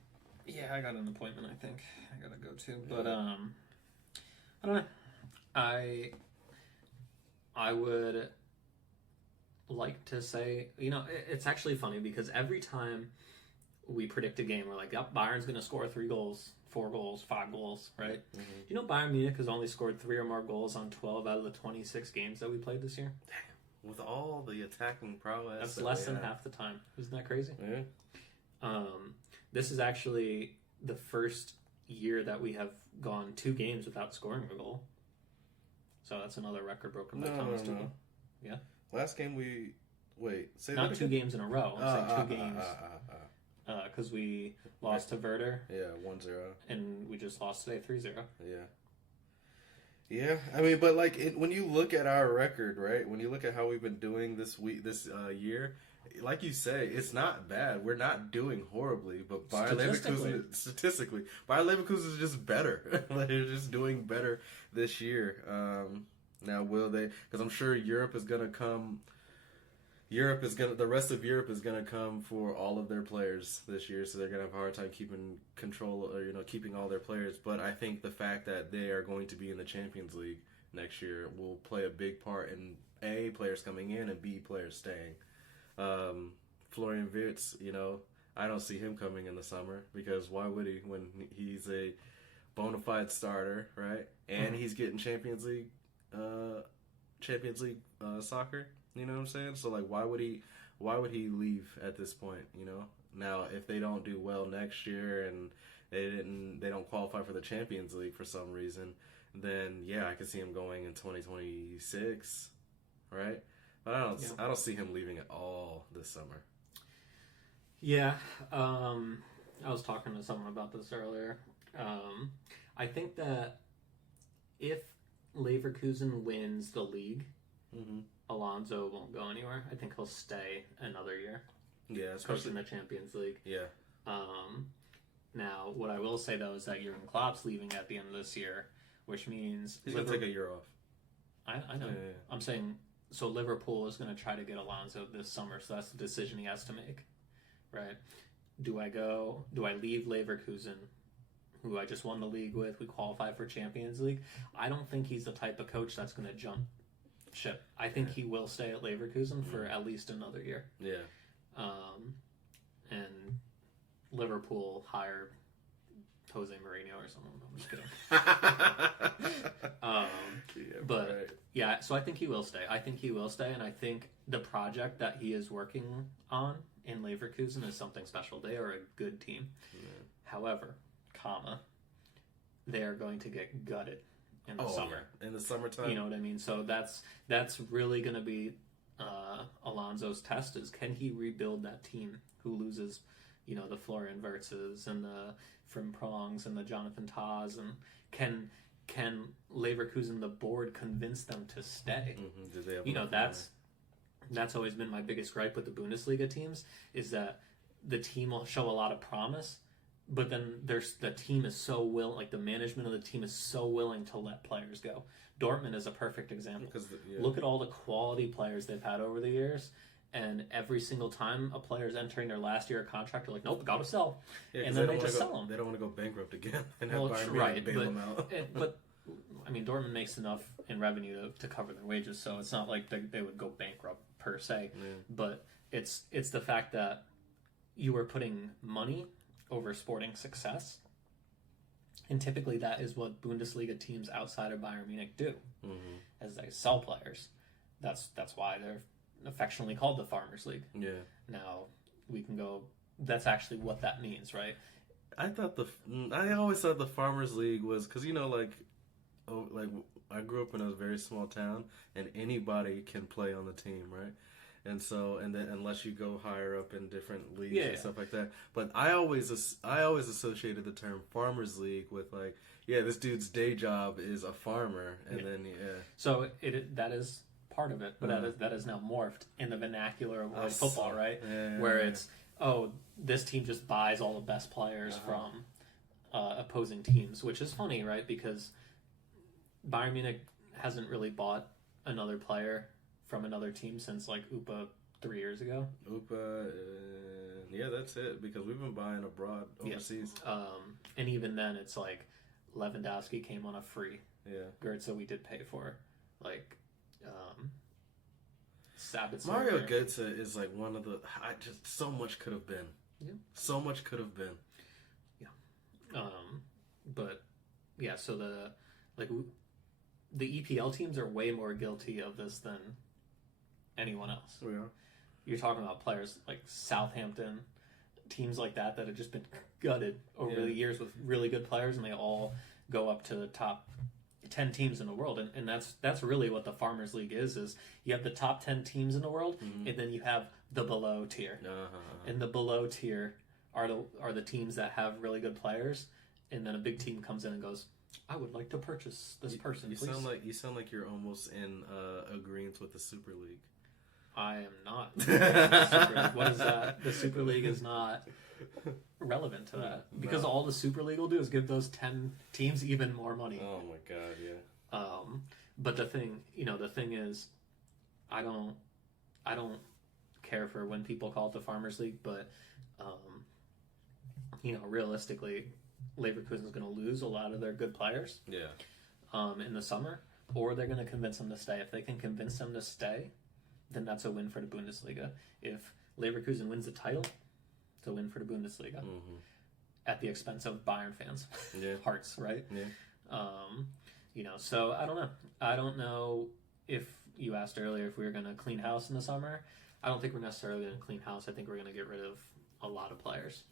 Yeah, I got an appointment. I think I gotta go to, but I don't know. I would like to say, it's actually funny because every time we predict a game, we're like, yep, Bayern's going to score 3 goals, 4 goals, 5 goals, right? Mm-hmm. Bayern Munich has only scored 3 or more goals on 12 out of the 26 games that we played this year. Damn. With all the attacking prowess. That's less than half the time. Isn't that crazy? Yeah. This is actually the first year that we have gone 2 games without scoring a goal. So that's another record broken by Thomas Tuchel. Yeah. Last game say not 2 games in a row. I'm saying 2 games. Because we lost to Werder. Yeah, 1-0. And we just lost today 3-0. Yeah. Yeah, I mean, but when you look at our record, right? When you look at how we've been doing this year, like you say, it's not bad. We're not doing horribly, but Bayer Leverkusen, statistically, Bayer Leverkusen is just better. They're just doing better this year. Now, will they? Because I'm sure Europe is going to come. The rest of Europe is going to come for all of their players this year, so they're going to have a hard time keeping control, or keeping all their players. But I think the fact that they are going to be in the Champions League next year will play a big part in A, players coming in, and B, players staying. Florian Wirtz, I don't see him coming in the summer, because why would he when he's a bona fide starter, right? And he's getting Champions League soccer. You know what I'm saying? So why would he leave at this point? Now if they don't do well next year and they don't qualify for the Champions League for some reason, then yeah, I can see him going in 2026, right? But I don't see him leaving at all this summer. Yeah, I was talking to someone about this earlier. I think that if Leverkusen wins the league, Alonso won't go anywhere. I think he'll stay another year. Yeah, especially in the Champions League. Yeah. Now, what I will say though is that Jurgen Klopp's leaving at the end of this year, which means he's going to take a year off. I know. Yeah. I'm saying, so Liverpool is going to try to get Alonso this summer, so that's the decision he has to make, right? Do I leave Leverkusen, who I just won the league with, we qualified for Champions League? I don't think he's the type of coach that's going to jump ship. I think he will stay at Leverkusen for at least another year. Yeah. And Liverpool hire Jose Mourinho or someone. I'm just kidding. So I think he will stay. And I think the project that he is working on in Leverkusen is something special. They are a good team. Yeah. However, they are going to get gutted in the summer. Yeah. In the summertime. You know what I mean? So that's really going to be Alonso's test, is can he rebuild that team who loses, the Florian Wirtzes and the Frimprongs and the Jonathan Tahs, and can Leverkusen, the board, convince them to stay? That's always been my biggest gripe with the Bundesliga teams, is that the team will show a lot of promise, but then the team is so willing, like the management of the team is so willing to let players go. Dortmund is a perfect example. Look at all the quality players they've had over the years, and every single time a player is entering their last year of contract, they're like, nope, got to sell. Yeah, and then they just sell them. They don't want to go bankrupt again and have Bayern Munich bail them out. But I mean, Dortmund makes enough in revenue to cover their wages, so it's not like they would go bankrupt per se. Yeah. But it's the fact that you are putting money over sporting success, and typically that is what Bundesliga teams outside of Bayern Munich do, as they sell players. That's why they're affectionately called the Farmers League. Yeah. Now we can go. That's actually what that means, right? I always thought the Farmers League was because I grew up in a very small town, and anybody can play on the team, right? And then unless you go higher up in different leagues and stuff like that. But I always associated the term Farmers League with this dude's day job is a farmer, and then So that is part of it, but that is now morphed in the vernacular of football, right? Where it's this team just buys all the best players from opposing teams, which is funny, right? Because Bayern Munich hasn't really bought another player from another team since UPA 3 years ago. That's it, because we've been buying abroad, overseas. And even then, it's Lewandowski came on a free. Yeah. Goetze we did pay for. Sabitzer. Mario Götze is one of the. So much could have been. Yeah. So much could have been. Yeah. So the EPL teams are way more guilty of this than anyone else. Yeah. You're talking about players like Southampton, teams like that have just been gutted over the years with really good players, and they all go up to the top 10 teams in the world, and that's really what the Farmers League is you have the top 10 teams in the world, and then you have the below tier, and the below tier are the teams that have really good players, and then a big team comes in and goes, I would like to purchase this person. You sound like you're almost in agreement with the Super League. I am not. What is that? The Super League is not relevant to that, because all the Super League will do is give those 10 teams even more money. Oh my god, yeah. But the thing is, I don't care for when people call it the Farmers League, but realistically, Leverkusen is going to lose a lot of their good players. Yeah. In the summer, or they're going to convince them to stay. If they can convince them to stay, then that's a win for the Bundesliga. If Leverkusen wins the title, it's a win for the Bundesliga. At the expense of Bayern fans' hearts, right? Yeah. So I don't know. I don't know if you asked earlier if we were going to clean house in the summer. I don't think we're necessarily going to clean house. I think we're going to get rid of a lot of players.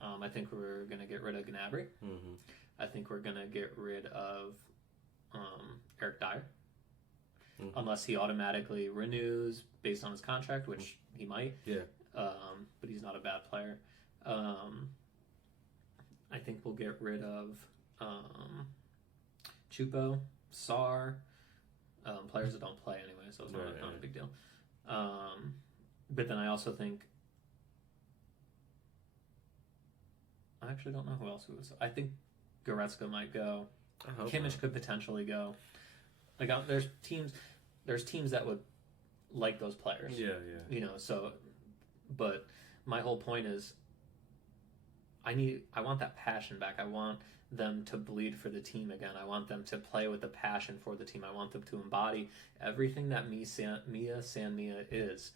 I think we're going to get rid of Gnabry. I think we're going to get rid of Eric Dyer. Unless he automatically renews based on his contract, which he might. Yeah. But he's not a bad player. I think we'll get rid of Chupo, Sarr, players that don't play anyway, so it's not a big deal. But then I also think I actually don't know who else was. I think Goretzka might go. Kimmich could potentially go. Like there's teams that would like those players. Yeah. You know, so, but my whole point is, I want that passion back. I want them to bleed for the team again. I want them to play with the passion for the team. I want them to embody everything that Mia San Mia is.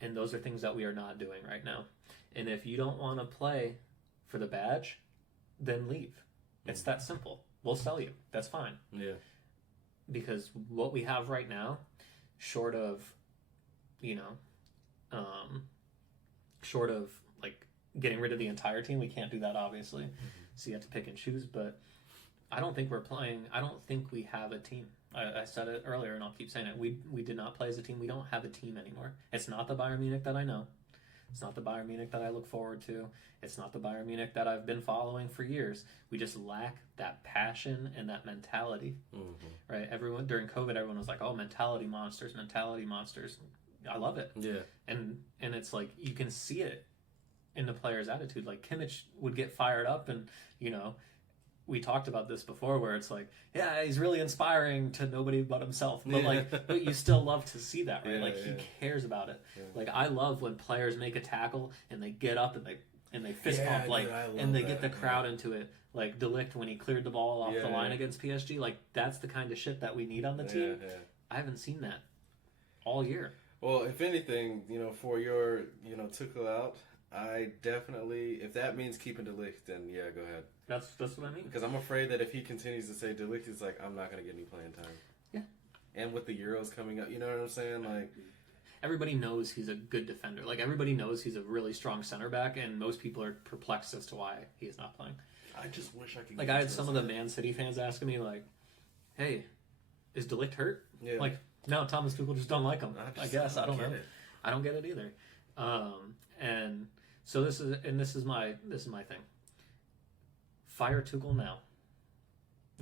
And those are things that we are not doing right now. And if you don't want to play for the badge, then leave. It's that simple. We'll sell you. That's fine. Yeah. Because what we have right now, short of like getting rid of the entire team, we can't do that obviously. So you have to pick and choose. But I don't think we're playing. I don't think we have a team. I said it earlier, and I'll keep saying it. We did not play as a team. We don't have a team anymore. It's not the Bayern Munich that I know. It's not the Bayern Munich that I look forward to. It's not the Bayern Munich that I've been following for years. We just lack that passion and that mentality, right? Everyone during COVID, everyone was like, "Oh, mentality monsters." I love it. Yeah. And it's like you can see it in the player's attitude. Like Kimmich would get fired up, and we talked about this before, where it's like, yeah, he's really inspiring to nobody but himself. But but you still love to see that, right? He cares about it. Yeah. Like I love when players make a tackle and they get up and they fist pump, and they get the crowd into it. Like De Ligt when he cleared the ball off the line against PSG. Like that's the kind of shit that we need on the team. Yeah. I haven't seen that all year. Well, if anything, for your Tuchel out, I definitely, if that means keeping De Ligt, then yeah, go ahead. That's what I mean. Because I'm afraid that if he continues to say De Ligt is like, I'm not going to get any playing time. Yeah. And with the Euros coming up, you know what I'm saying? Like, everybody knows he's a good defender. Like everybody knows he's a really strong center back, and most people are perplexed as to why he is not playing. I just wish I could. Like I had some of the Man City fans asking me, like, "Hey, is De Ligt hurt?" Yeah. Like, no, Thomas Tuchel just don't like him. I guess I don't know. I don't get it either. And so this is my thing. Fire Tuchel now.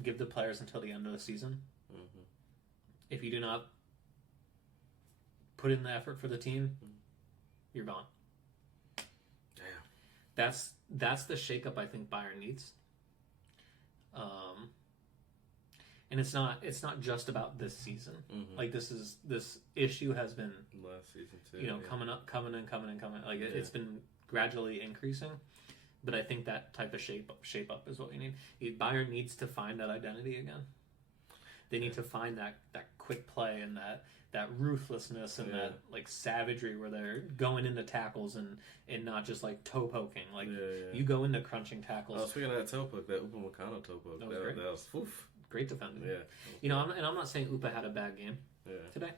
Give the players until the end of the season. Mm-hmm. If you do not put in the effort for the team, you're gone. Damn. That's the shakeup I think Bayern needs. And it's not just about this season. Mm-hmm. Like this issue has been last season too. Coming. Like it's been gradually increasing. But I think that type of shape up is what we need. Bayern needs to find that identity again. They need to find that quick play and that ruthlessness and that like savagery where they're going into tackles and not just like toe poking. Like you go into crunching tackles. Oh, speaking of that toe poke, that Upamecano toe poke, that was oof. Great defending. Yeah. I'm not saying Upa had a bad game today.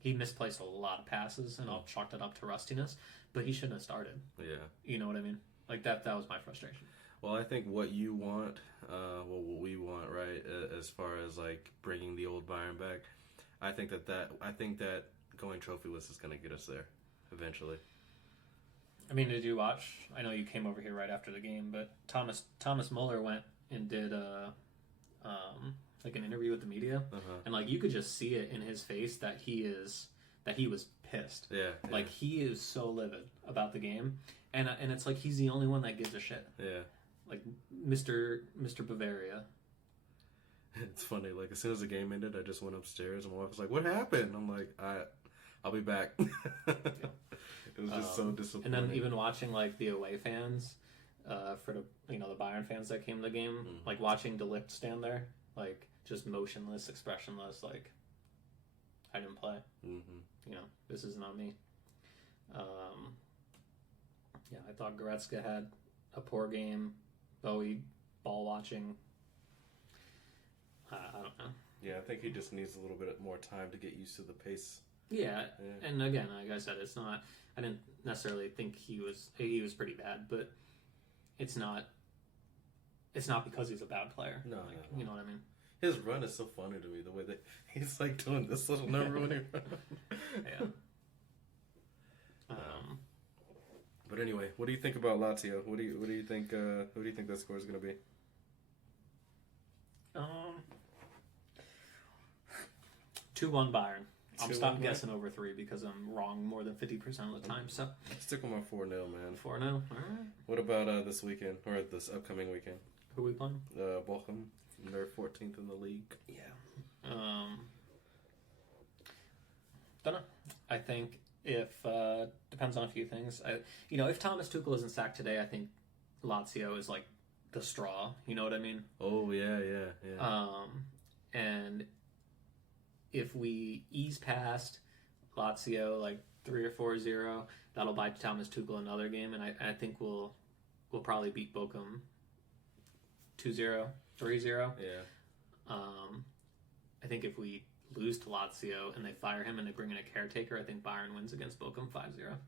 He misplaced a lot of passes, and I'll chalk that up to rustiness. But he shouldn't have started. Yeah. You know what I mean? Like that was my frustration. Well, I think what you want, what we want, right, as far as like bringing the old Bayern back, I think that going trophyless is going to get us there eventually. I mean, did you watch? I know you came over here right after the game, but Thomas Muller went and did like an interview with the media, and like you could just see it in his face that he was pissed. Yeah. Like he is so livid about the game, and it's like he's the only one that gives a shit. Yeah. Like Mr. Bavaria. It's funny. Like as soon as the game ended, I just went upstairs and my wife was like, "What happened?" I'm like, "I'll be back." It was just so disappointing. And then even watching like the away fans, for the Bayern fans that came to the game, like watching De Ligt stand there, like just motionless, expressionless, like I didn't play. Mm-hmm. This isn't on me. I thought Goretzka had a poor game. Bowie ball watching. I don't know. Yeah, I think he just needs a little bit more time to get used to the pace. Yeah. And again, like I said, it's not. I didn't necessarily think he was pretty bad, but it's not because he's a bad player. No, you know what I mean. His run is so funny to me. The way that he's like doing this little number when he runs. Yeah. But anyway, what do you think about Lazio? What do you think? Who do you think that score is going to be? 2-1 Bayern. I'm stopped guessing over 3 because I'm wrong more than 50% of the time. So stick with my 4-0, man. 4-0. All right. What about this weekend or this upcoming weekend? Who are we playing? Bochum. They're 14th in the league. Yeah. Don't know. I think if depends on a few things. If Thomas Tuchel isn't sacked today, I think Lazio is like the straw. You know what I mean? Oh yeah. And if we ease past Lazio like 3 or 4-0, that'll buy Thomas Tuchel another game, and I think we'll probably beat Bochum 2-0, 3-0. Yeah. I think if we lose to Lazio and they fire him and they bring in a caretaker, I think Bayern wins against Bochum 5-0.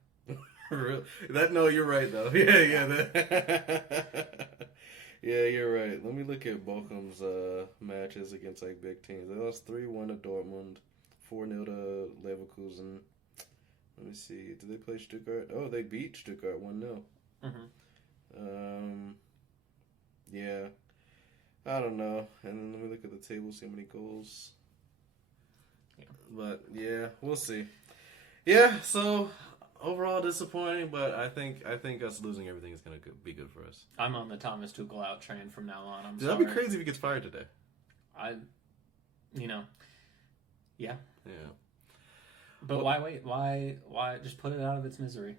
Really? No, you're right though. Yeah. Yeah, you're right. Let me look at Bochum's matches against like big teams. They lost 3-1 to Dortmund, 4-0 to Leverkusen. Let me see. Did they play Stuttgart? Oh, they beat Stuttgart 1-0. Yeah. I don't know. And then let me look at the table, see how many goals. Yeah. But yeah, we'll see. Yeah, so overall disappointing, but I think us losing everything is going to be good for us. I'm on the Thomas Tuchel out train from now on. Dude, that'd be crazy if he gets fired today. Yeah. Yeah. But why wait? Why just put it out of its misery?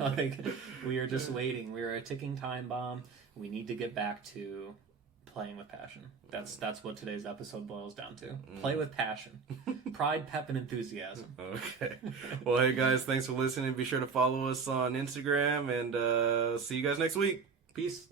Like, we are just waiting. We are a ticking time bomb. We need to get back to playing with passion. That's what today's episode boils down to. Play with passion. Pride, pep, and enthusiasm. Okay. Well, hey guys, thanks for listening. Be sure to follow us on Instagram, and see you guys next week. Peace.